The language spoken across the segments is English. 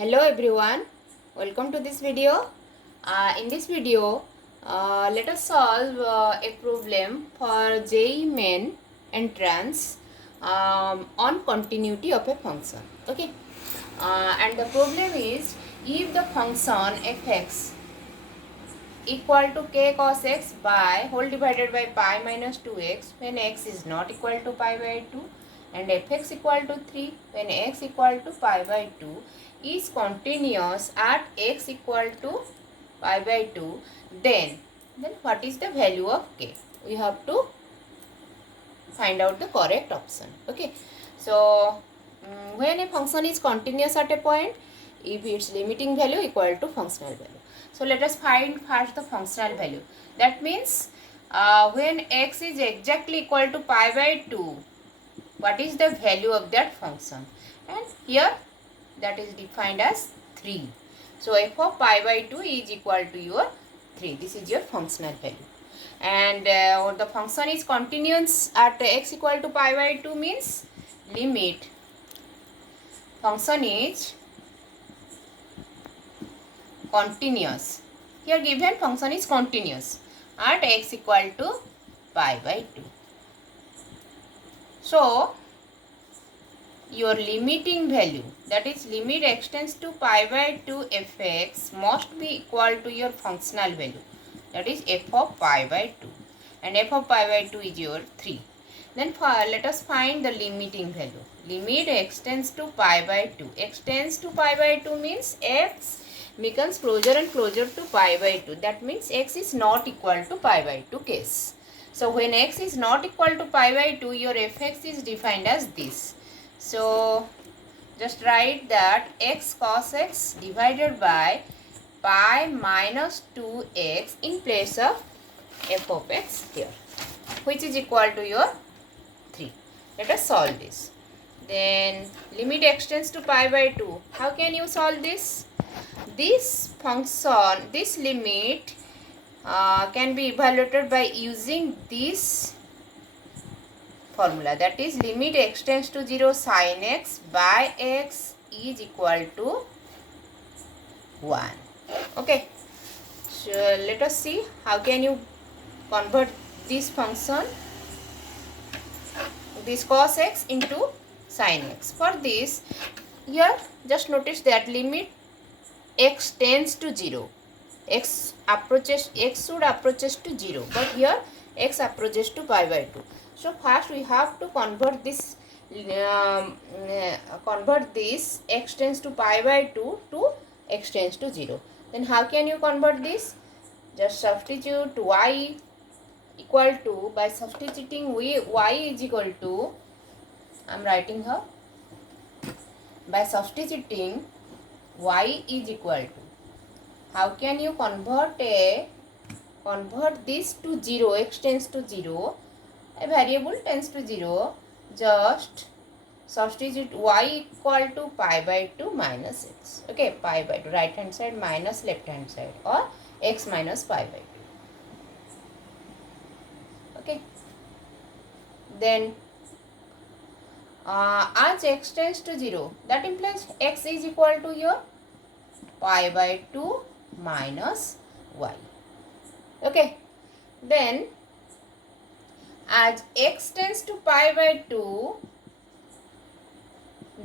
Hello everyone, welcome to this video. In this video, let us solve a problem for JEE Main entrance on continuity of a function. Okay, and the problem is if the function fx equal to k cos x by whole divided by pi minus 2x when x is not equal to pi by 2 and fx equal to 3 when x equal to pi by 2 is continuous at x equal to pi by 2, then what is the value of k? We have to find out the correct option. Okay, so when a function is continuous at a point, if its limiting value equal to functional value. So let us find first the functional value. That means when x is exactly equal to pi by 2, what is the value of that function? And here that is defined as 3. So f of pi by 2 is equal to your 3. This is your functional value. And the function is continuous at x equal to pi by 2 means limit function is continuous. Here given function is continuous at x equal to pi by 2. So your limiting value, that is limit extends to pi by 2 fx must be equal to your functional value, that is f of pi by 2, and f of pi by 2 is your 3. Then let us find the limiting value. Limit extends to pi by 2. Extends to pi by 2 means x becomes closer and closer to pi by 2. That means x is not equal to pi by 2 case. So when x is not equal to pi by 2, your fx is defined as this. So just write that x cos x divided by pi minus 2x in place of f of x here, which is equal to your 3. Let us solve this. Then limit extends to pi by 2. How can you solve this? This function, this limit can be evaluated by using this formula, that is limit extends to 0 sin x by x is equal to 1. Okay, so let us see how can you convert this function, this cos x into sin x. For this, here just notice that limit x tends to 0, x should approaches to 0, but here x approaches to pi by 2. So first we have to convert this x tends to pi by 2 to x tends to 0. Then how can you convert this? Just substitute y equal to, by substituting y is equal to, I am writing here, by substituting y is equal to, how can you convert this to 0, x tends to 0, a variable tends to 0, just substitute y equal to pi by 2 minus x. Okay, pi by 2, right hand side minus left hand side, or x minus pi by 2. Okay, then as x tends to 0, that implies x is equal to your pi by 2 minus y. Okay, then as x tends to pi by 2,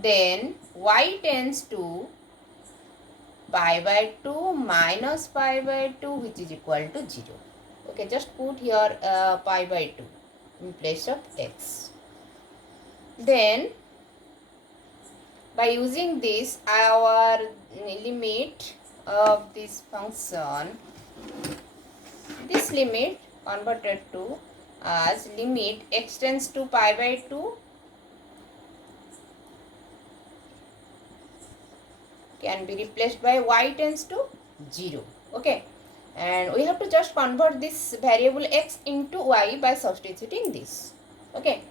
then y tends to pi by 2 minus pi by 2, which is equal to 0. Okay, just put here pi by 2 in place of x. Then by using this, our limit of this function, this limit converted to as limit x tends to pi by 2 can be replaced by y tends to 0. Okay, and we have to just convert this variable x into y by substituting this. Okay,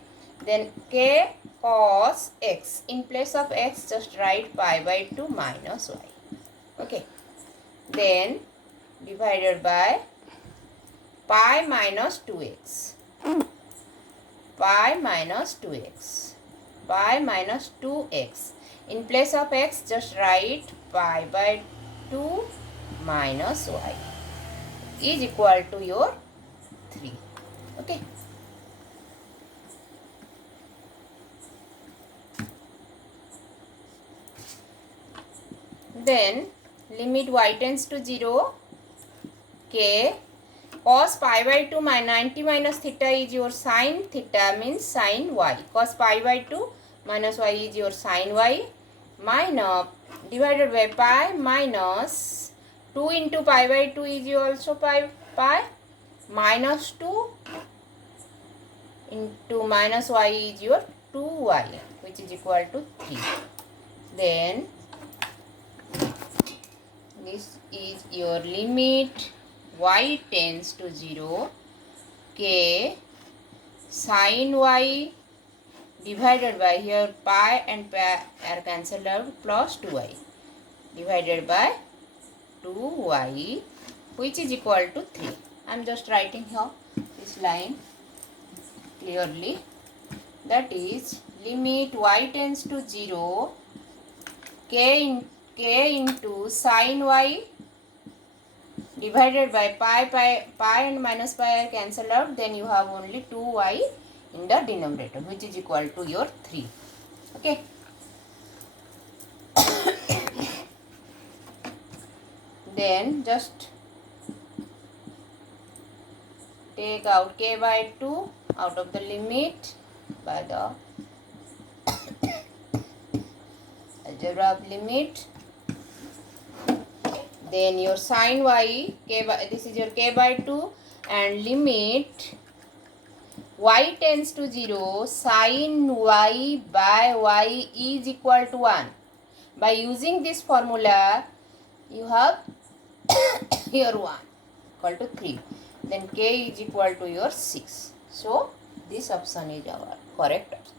then k cos x, in place of x just write pi by 2 minus y. Okay, then divided by pi minus 2x, pi minus 2x, pi minus 2x In place of x, just write pi by 2 minus y is equal to your 3. Okay. Then limit y tends to 0, k cos pi by 2 minus 90 minus theta is your sin theta, means sin y. Cos pi by 2 minus y is your sin y, minus divided by pi minus 2 into pi by 2 is your also pi minus 2 into minus y is your 2y, which is equal to 3. Then this is your limit y tends to 0, k sin y divided by, here pi and pi are cancelled out, plus 2y divided by 2y, which is equal to 3. I am just writing here this line clearly. That is limit y tends to 0, k into sin y divided by pi and minus pi are cancelled out, then you have only 2y in the denominator, which is equal to your 3. Okay. Then just take out k by 2 out of the limit by the algebra of limit. Then your sin y, this is your k by 2, and limit y tends to 0, sin y by y is equal to 1. By using this formula, you have here 1 equal to 3. Then k is equal to your 6. So this option is our correct option.